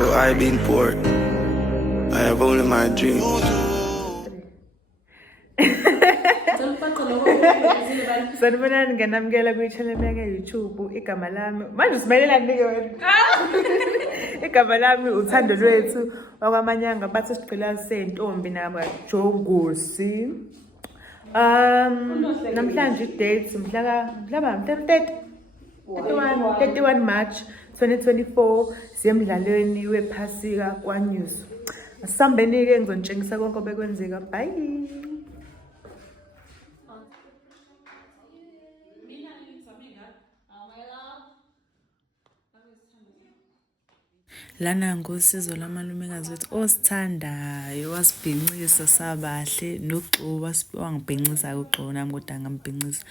Oh, I've been poor. I have only my dreams. Sanibonani nginamukela kwi-channel yami YouTube igama lami manje usimelela nike wena igama lami uthando lwethu wakwamanyanga bathi sigqila sentombi naba Jongosi namhlanje date mhla 31 March 2024 siyemdlalweni wephasika kwaNews asambeni ke ngizonitshengisa konke obekwenzeka bye. Lana ngosizo lamalumekazi wethu osithandayo wasibhincisa sabahle noxuba wangibhincisa uxolo nami kodwa ngambhincisa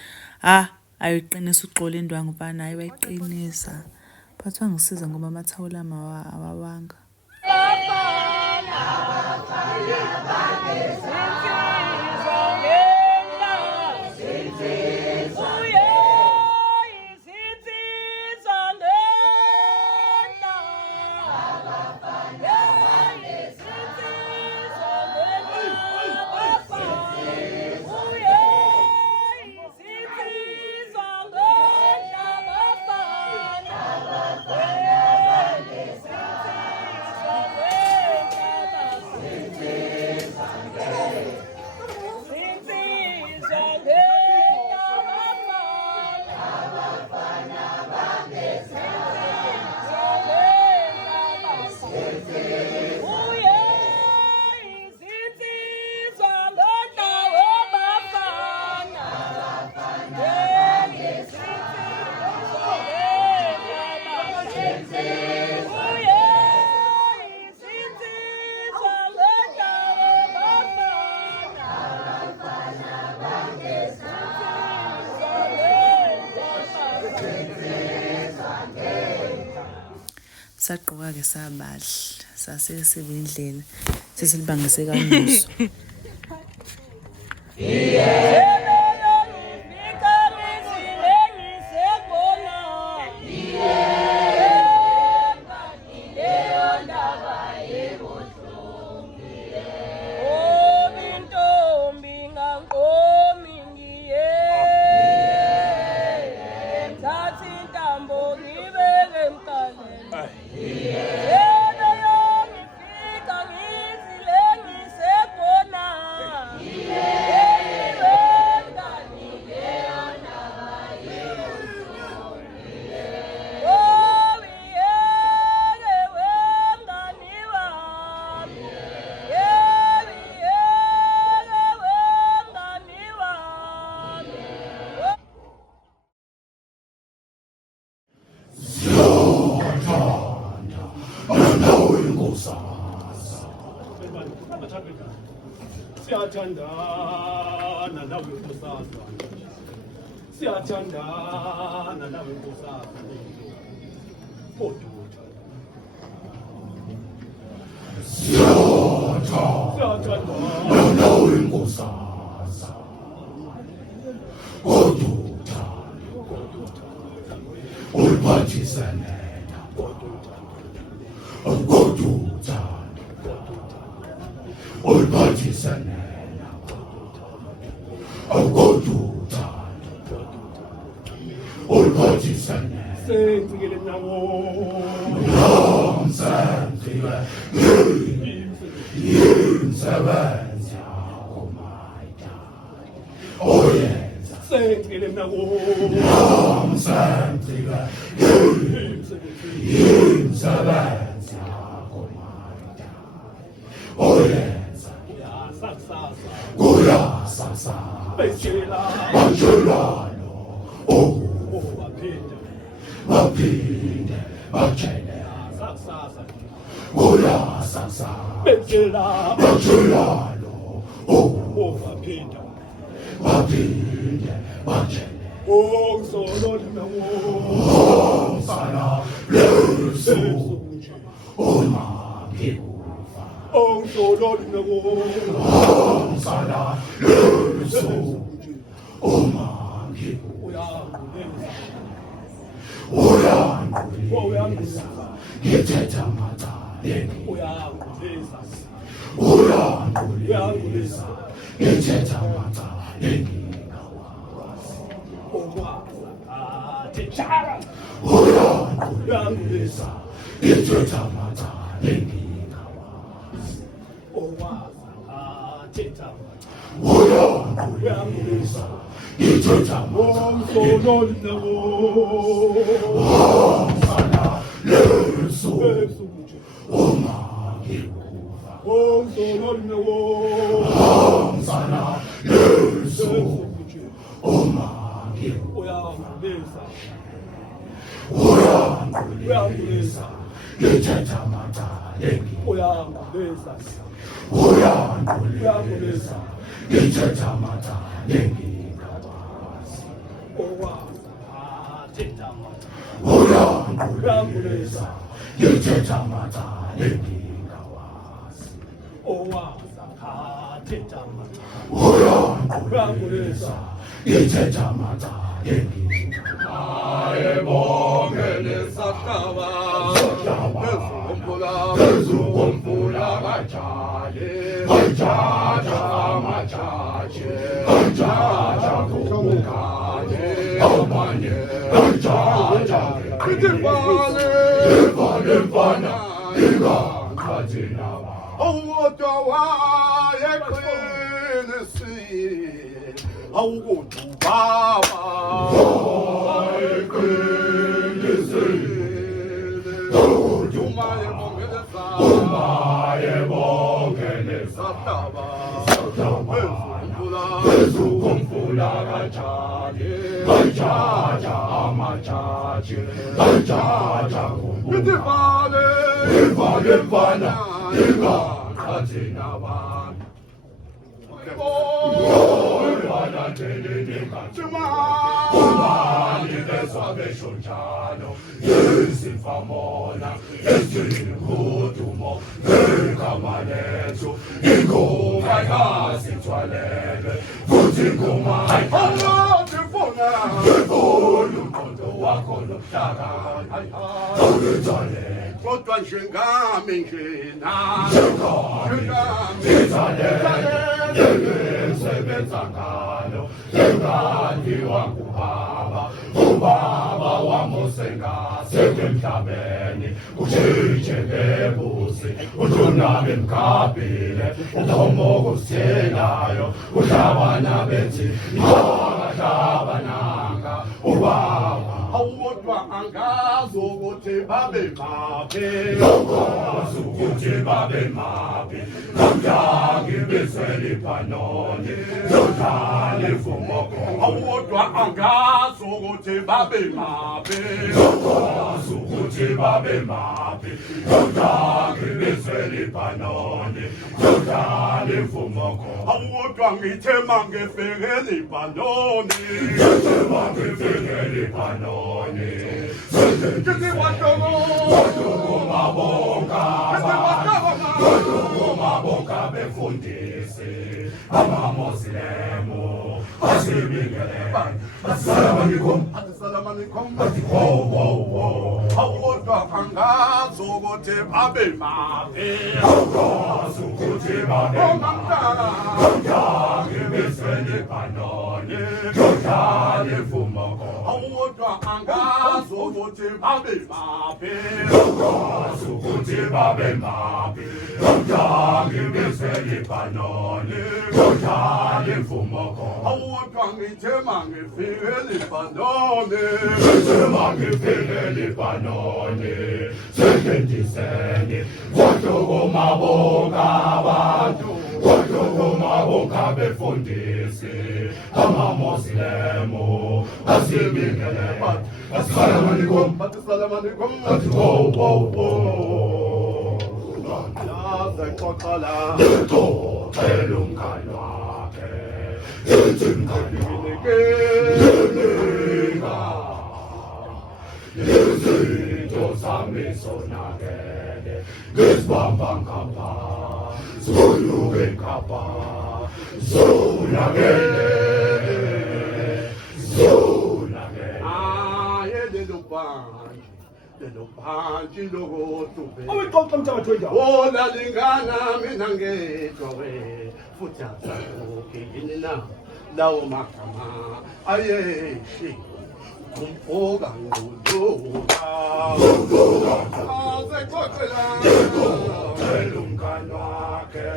ayiqinisa uxolo indwangu mfana hayi bayiqinisa but wangisiza ngoba amathawula awawanga saqoka ke sabahle sasesebindlela sesilibangise kaNews Siyathandana nawe nkosazana siyathandana nawe nkosazana kodwa siyathandana nawe nkosazana kodwa uliphathisene kodwa uliphathisene Sengcikele nawo Sengcikele Yimsebenzi yakho mayda Oyenza Sengcikele nawo Sengcikele Yimsebenzi yakho mayda Oyenza Kuya sasa Bachelano Bapinde Bachele Kuya sasa Bachelano Bapinde Bachele Solo Sana Lesu Oma 엉소러리라고 엉사라 르소 오마기고 오양구리사 개체자마자 내니 오양구리사 개체자마자 내니가 오양구리사 개체자마자 내니가 오양구리사 개체자마자 엉소러리라고 엉사라 르소 오마기고 엉소러리라고 엉사라 르소 오마기고 오양구리사 개체자마자 내니 오양구리사 개체자마자 내니가 오양구리사 개체자마자 내니가 오양구리사 개체자마자 내니가 나의 몸에는 샀다와 배수공부라 마차예 마차자마차제 마차자 공부가제 어머니 마차자 그들반에 반에 이가 가지나와 어쩌와 예크는 시 아우고 두바바 예크는 시 오마의 목에는 샀다바 배수공부라 가차니 마차자 마차지 마차자 공부가 반에 이가 가지나와 얼마나 되니까 오마니 대사배 쇼자노 예시 파모나 예시 구두모 늘가마네주 이고마야 시트와레베 부진고마 알라 들보나 들보는 와코는 다가 너를 전에 꽃단 신가 민신아 신가 민산에 세배장가요 생각이와 구바바 와모생가 세겜타베니 우체제베 부시 우주나면 가비레 우도모고 세나요 우샤바나베지 이와샤바나가 우바바 아우와안가 소고체바베 마베 소고체바베 마베 남자기 베세리 파노니 여자리 부모고 아우와안가 소고체바베 마베 소고체바베 마베 여자기 베세리 파노니 여자리 부모고 아우와안기 테망게 페게리 파노니 테망게 페게리 파노니 그때 왔다고 마보가 베푼디시 아마모스레모 아시미게레 아사라마니콤 아티코오오오 아우오타 강가 소고체 바벨마베 아우가 소고체 바벨마베 경자기 메세니 파노니 경자니 부모고 아우오타 강가 소고체 바벨마베 아우가 소고체 바벨마베 경자기 메세니 파노니 경자니 부모고 아우오타 제망이 피엘리 파노니 제망이 피엘리 파노니 세겐디세니 와조고 마보가 와조고 마보가 베푼디시 아마모스레모 아시미게레 아사라마니콤 아티고오오오 야세코탈라 또 텔룽갈라케 예증갈리게 예증 조삼미소나게 ngesibamba ngapha sonyuke ngapha zonakele lelo phansi lokotube awuxoxa mthakathi wendawo wona lingana mina ngedlowe futhi asakuke yini na lawo magama ayeshi kumfoka nguluka azexoxela umngani wakhe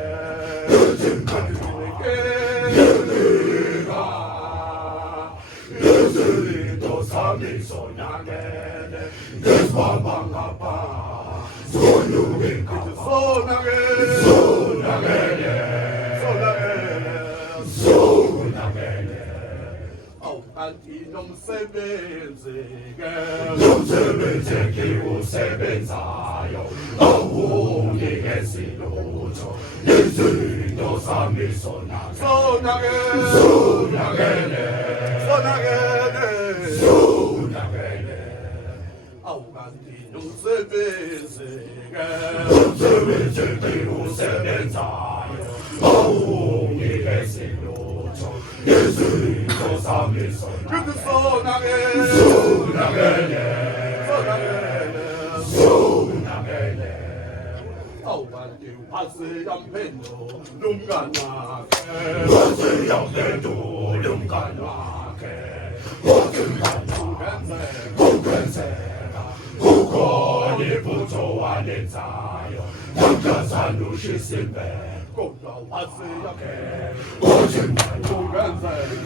izinto sami zonakele ngesibamba ngapha zonyuke ngapha zonakele awukanti nomsebenzi-ke ngiwusebenzayo awunginikezi lutho izinto zami zonakele awukanti nomsebenzi-ke ngiwusebenzayo awunginikezi lutho izinto zami zonakele awukanti waseyamphendo lumngani wakhe kungenzeka kukhona iphutho walenzayo namhlazane ushisa impela kodwa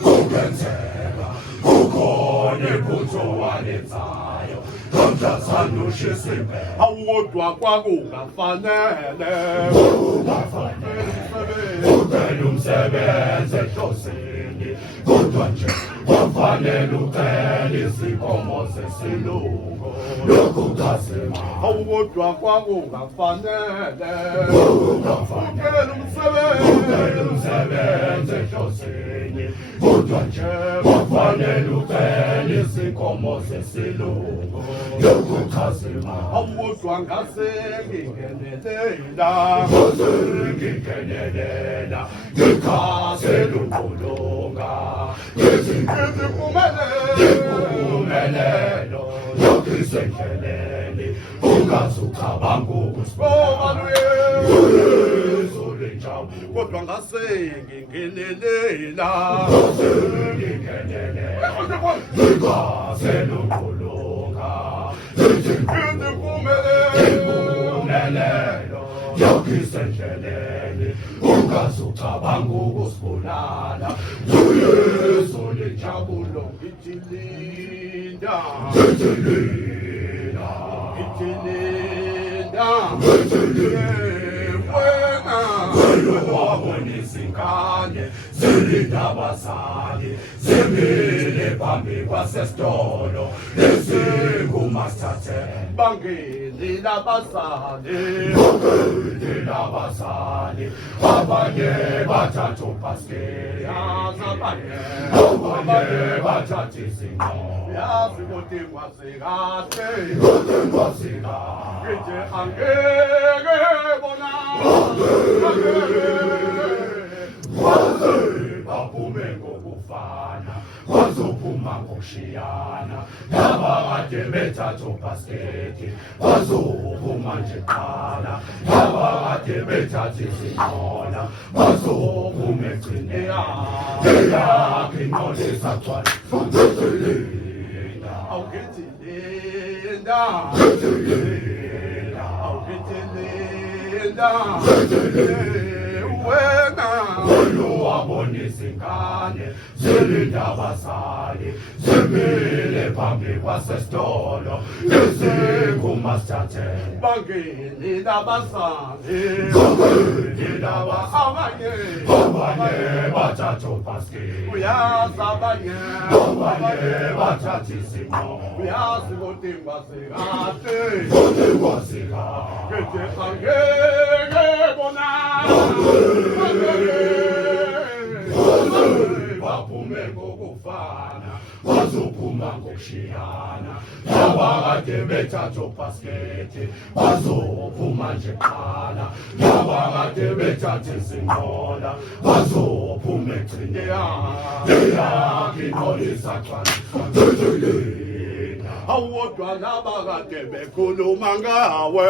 kungenzeka kukhona iphutho walenzayo namhlazane ushisa impela awukodwa kwakungafanele ucela umsebenzi ehlosini kodwa nje wafanele ucela izinkomo zesilungu lokhu kazima awukodwa kwakungafanele ucela umsebenzi ehlosini kodwa nje wafanele ucela izinkomo zesilungu lokhu kazima awukodwa ngase ngingenelela ngikhathele ukulunga ngizivumelelo yokisendleleni ungasucabanga ukusibayesu lenjabu kodwa ngase ngingenelela ngikhathele ukulunga ngizivumelelo yokisendleleni ungasucabanga ukusibulala uyesu lenjabulo ngithilinda wena wabonisa ingane zilinda abazali zimile phambi kwasesitolo esingumasithathe bangenile abazali abanye bathatha ubhasikeli abanye bathatha izinqomo yazi kodwa kwazikahle nje angeke bona kwaze baphume ngokufana bazophuma ngokushiyana laba kade bethatha ubhasiketi bazophuma nje qala laba kade bethatha izinqola bazophuma egcine yakhe inqola esagcwala awugithilinda wena wabonisa ingane zilinda abazali zimile phambi kwasesitolo esingumasithathe bangenile abazali abanye bathatha ubhasikeli uyazi abanye bathatha izinqomo uyazi kodwa kwazikahle angeke bona baphume ngokufana bazophuma bazophuma ngokushiyana nabakade bethatha ubhaskethi bazophuma nje kuqala nabakade bethatha izinqola bazophuma egcineni yakhe inqolisagcwala awodwa nabakade bekhuluma ngawe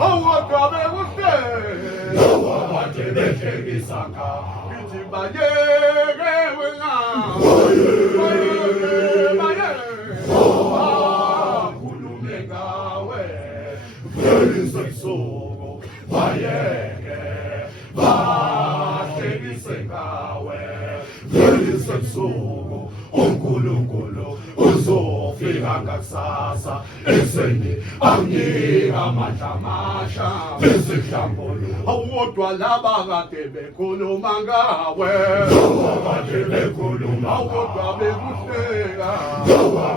awodwa bekuhleka awodwa behlekisa ngawe ngithi bayeke wena khulume ngawe velise busuku bayeke bahlekise ngawe velise busuku uNkulunkulu uzofika ngakusasa eseni amnika amandla amasha ezihlambululo awodwa laba kade bekhuluma ngawe kade bekhuluma awodwa bekuhleka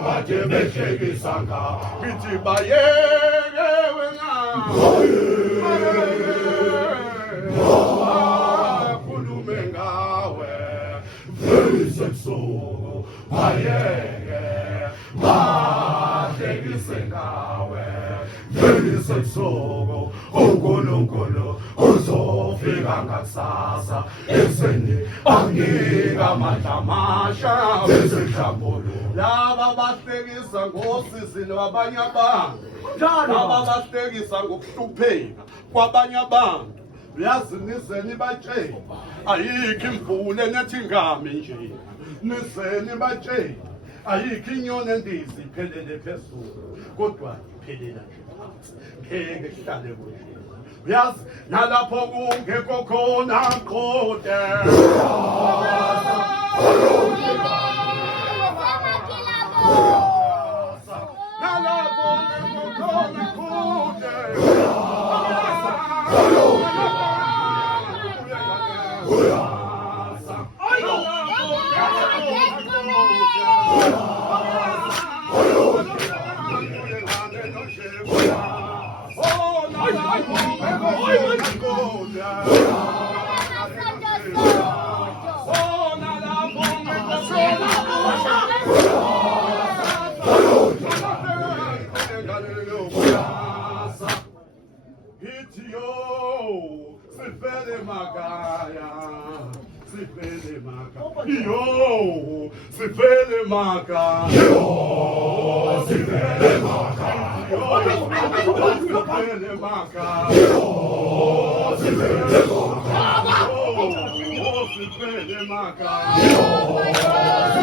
kade behlekisa ngawe ngithi bayeke wena khulume ngawe velise busuku bayeke bahlekise ngawe velise busuku uNkulunkulu uzofika ngakusasa eseni amnika amandla amasha ezihlambululo laba bahlekisa ngosizini wabanye abantu laba bahlekisa ngokuhlupheka kwabanye abantu uyazi nizeni batshela ayikho imvula enethi ingami nje nizeni batshela ayikho inyoni endizi iphelele phezulu kodwa iphelela nje phansi ngeke kuhlale kuhle uyazi nalapho kungekho khona qothe nalapho kungekho khona qothe Sifele makaya, sifele makaya, yo, sifele makaya, yo, sifele makaya, yo, sifele makaya, yo, sifele makaya, yo, sifele makaya, yo,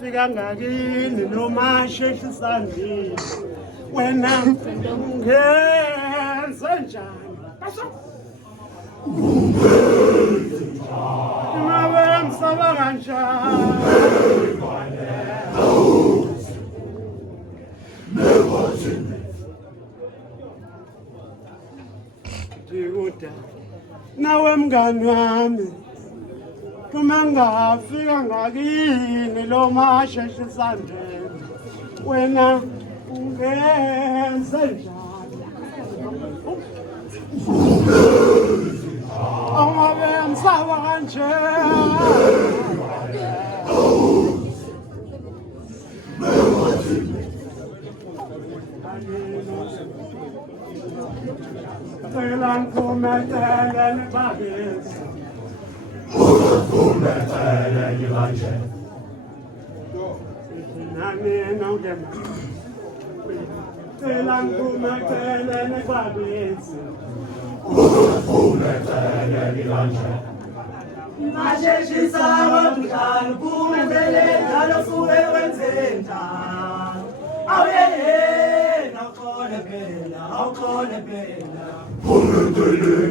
Fika ngakini noma sheshe sandini wena ungenze njani Imabe msaba kanjani Dikuda nawe mngani wami Uma ngafika ngakini lo masheshe sandini wena ungenze njani Angabe msaba kanjani Selan kumetelen bagis kumetelen yılancı Nani no gema Selan kumetelen bagis kumetelen yılancı Majeshi sawa tukal kumetelen dalo suwe wenzenta Aweye na kone bela au kone bela Kumetelen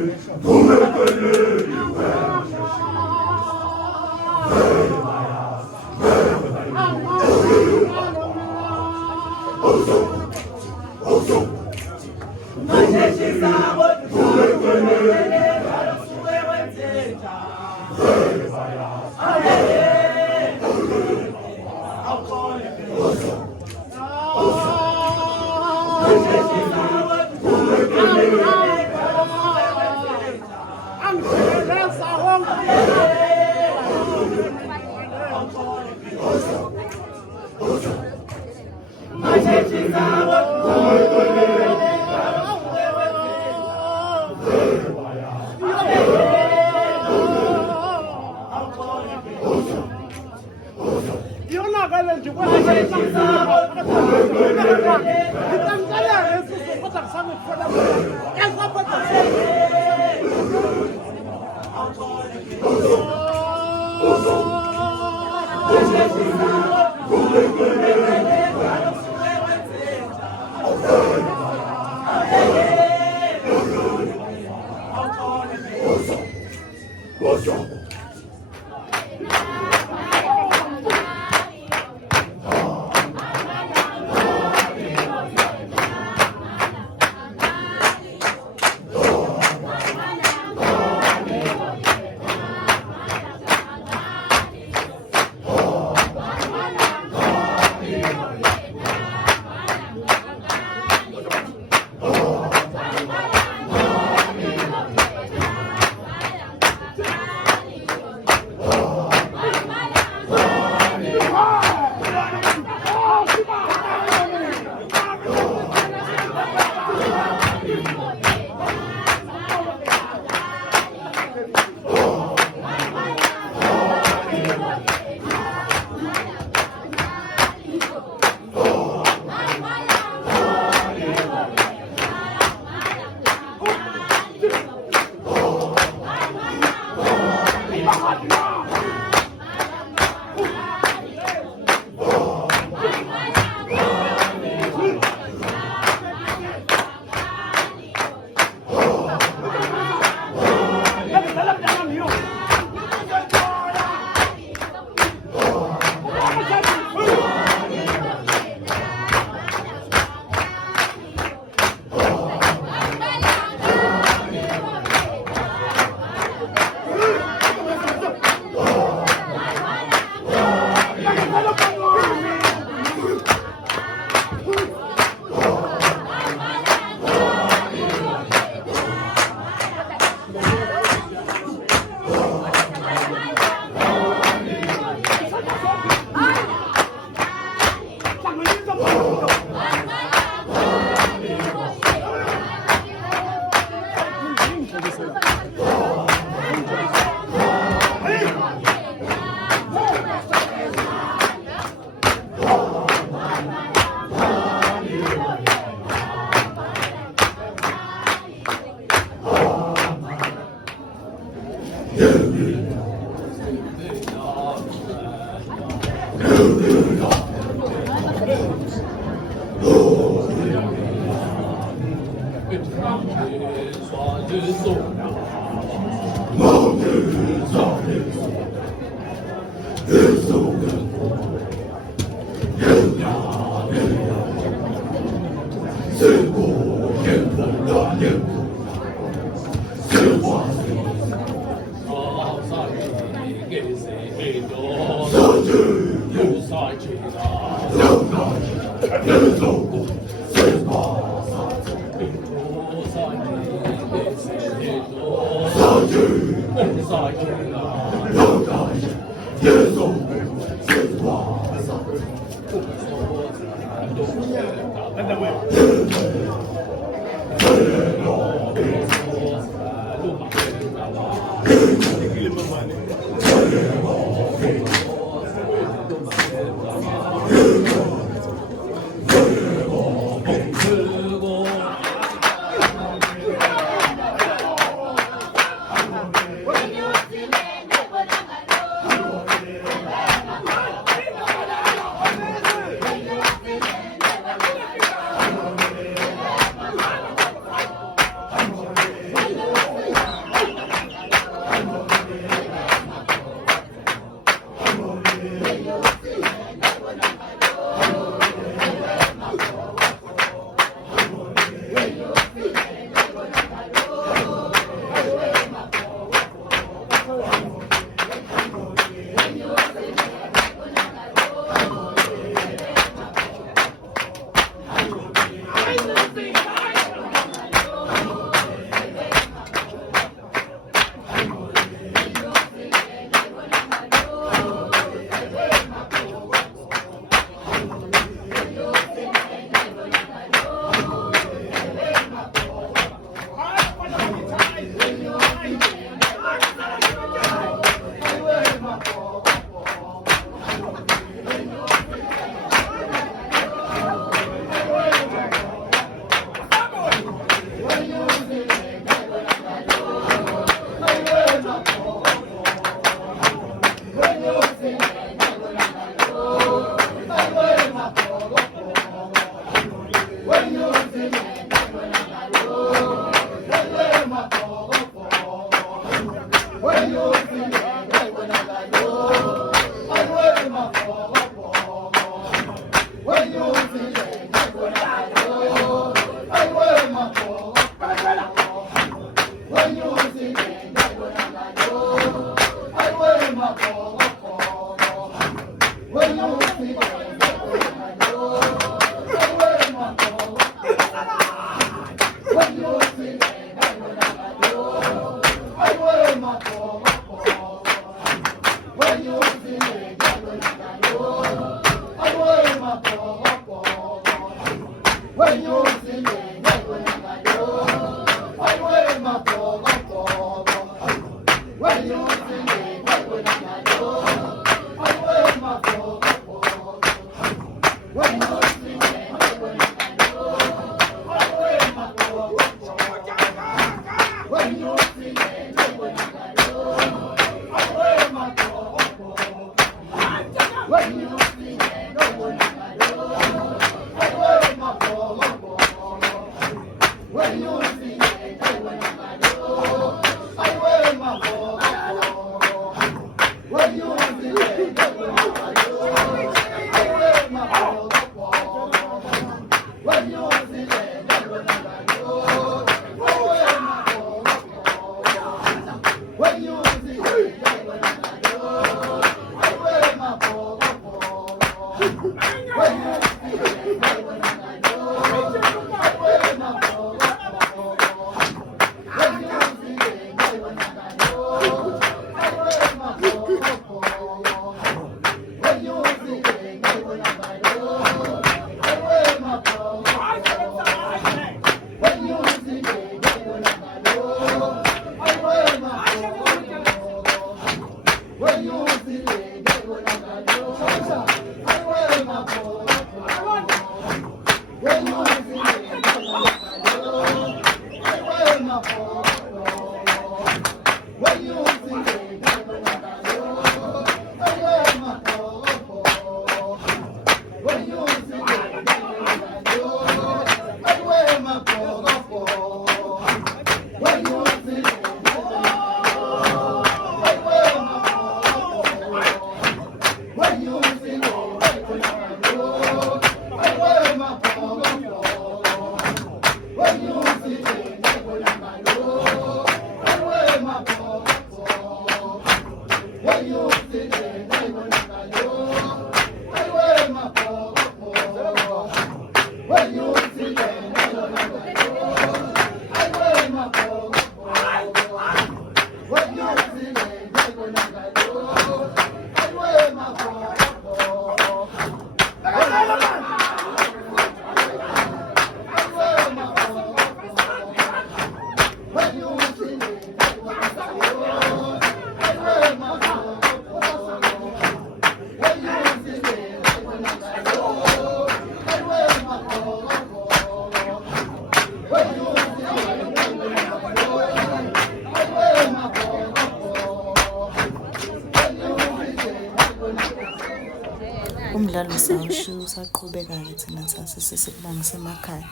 Umdlalo sawushiya usaqhubeka-ke thina sasesibanga semakhaya.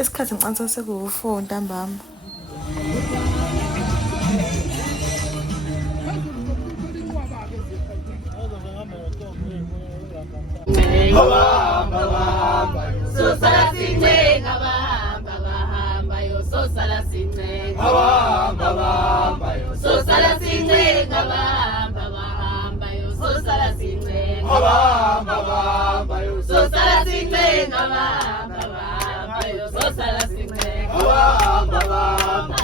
Isikhathi ngicane sasekuwu-4 ntambama. Sosala sincenga bahamba bahamba yo sosala sincenga bahamba bahamba yo sosala sincenga bahamba bahamba yo sosala sincenga bahamba bahamba yo sosala sincenga bahamba bahamba yo sosala sincenga bahamba bahamba